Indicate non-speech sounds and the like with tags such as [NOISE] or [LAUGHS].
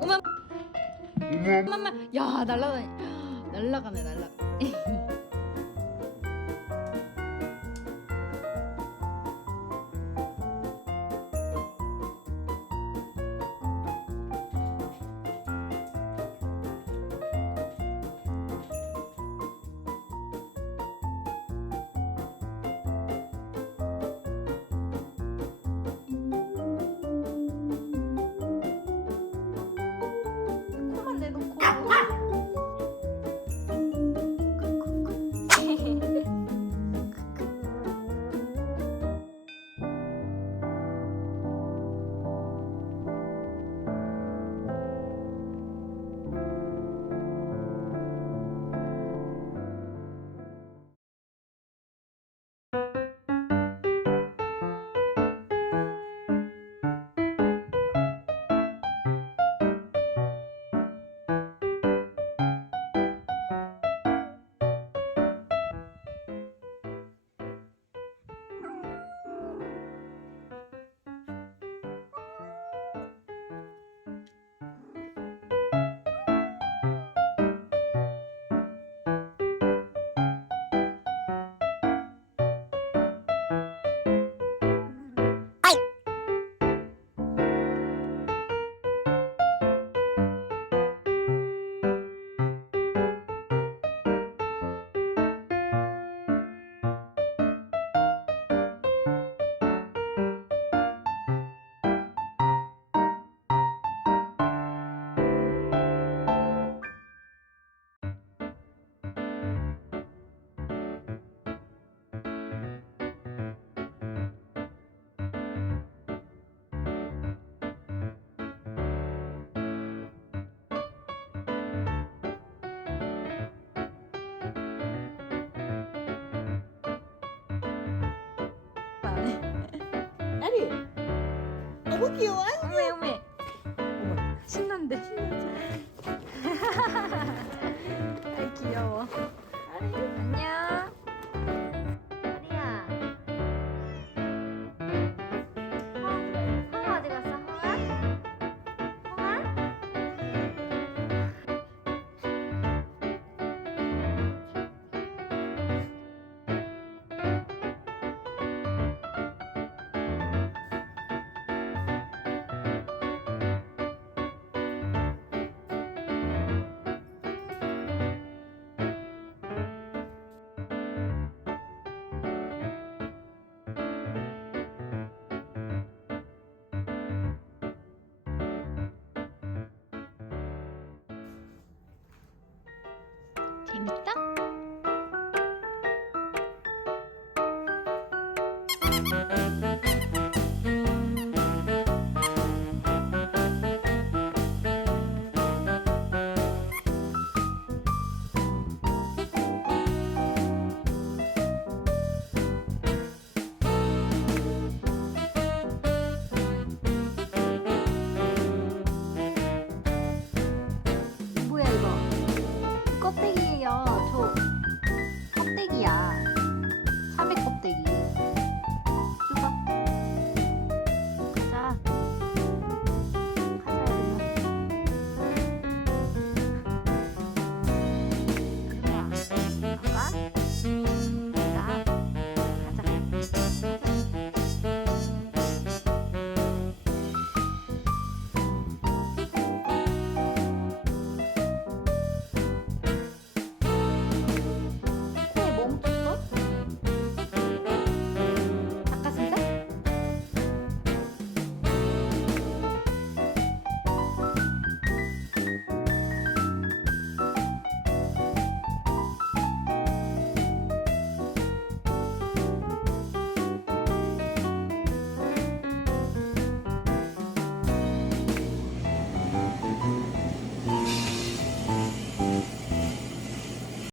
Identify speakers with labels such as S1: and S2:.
S1: 어머 엄마 야 날라다니. 날라가네 날라 [LAUGHS]
S2: 나리 너무 귀여워.
S1: 어메 어메 신난데 아이 귀여워. 안녕 재밌다?